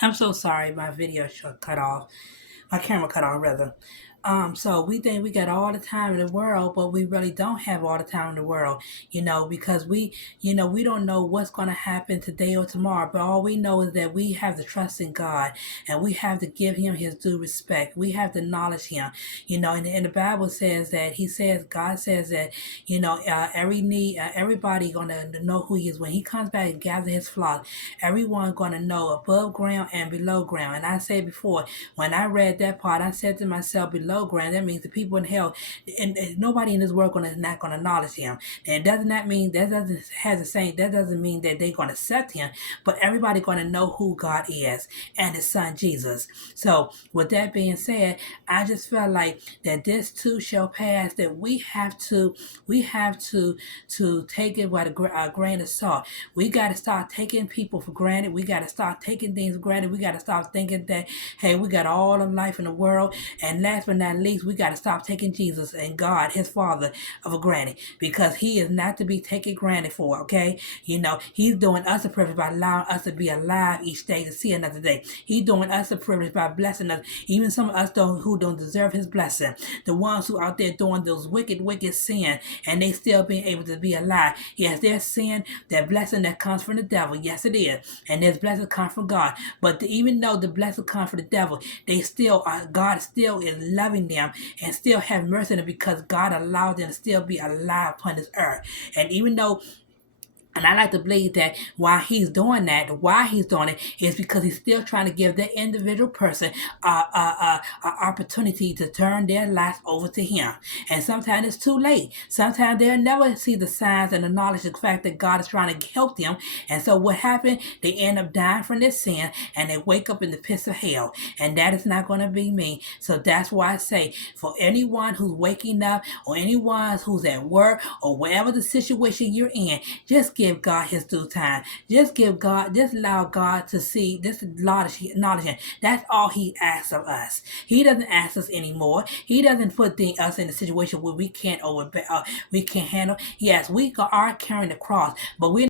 I'm so sorry, my video cut off. My camera cut off rather. So we think we got all the time in the world, but we really don't have all the time in the world, because we don't know what's going to happen today or tomorrow, but all we know is that we have to trust in God and we have to give him his due respect. We have to acknowledge him, and the Bible says that God says that, everybody going to know who he is when he comes back and gather his flock. Everyone going to know above ground and below ground. And I said before, when I read that part, I said to myself, below ground, that means the people in hell, and nobody in this world not going to acknowledge him. And doesn't that mean that doesn't mean that they're going to accept him, but everybody going to know who God is and his son Jesus. So with that being said, I just felt like that this too shall pass, that we have to take it with a grain of salt. We got to start taking people for granted. We got to start taking things for granted. We got to start thinking that, hey, we got all of life in the world. And last but not least, we got to stop taking Jesus and God, his Father, for granted, because he is not to be taken granted for, okay? He's doing us a privilege by allowing us to be alive each day to see another day. He's doing us a privilege by blessing us, even some of us who don't deserve his blessing. The ones who out there doing those wicked sin, and they still being able to be alive. Yes, they're sin, that blessing that comes from the devil. Yes, it is. And there's blessing come from God. But even though the blessing comes from the devil, they still are, God still is loving them and still have mercy on them, because God allowed them to still be alive upon this earth. And even though, and I like to believe that why he's doing it is because he's still trying to give that individual person a opportunity to turn their lives over to him. And sometimes it's too late. Sometimes they'll never see the signs and the knowledge of the fact that God is trying to help them. And so what happened? They end up dying from their sin and they wake up in the pits of hell. And that is not going to be me. So that's why I say, for anyone who's waking up or anyone who's at work or wherever the situation you're in, just give God his due time. Just allow God to see, just acknowledge him. That's all he asks of us. He doesn't ask us anymore. He doesn't put us in a situation where we can't handle. Yes, we are carrying the cross, but we're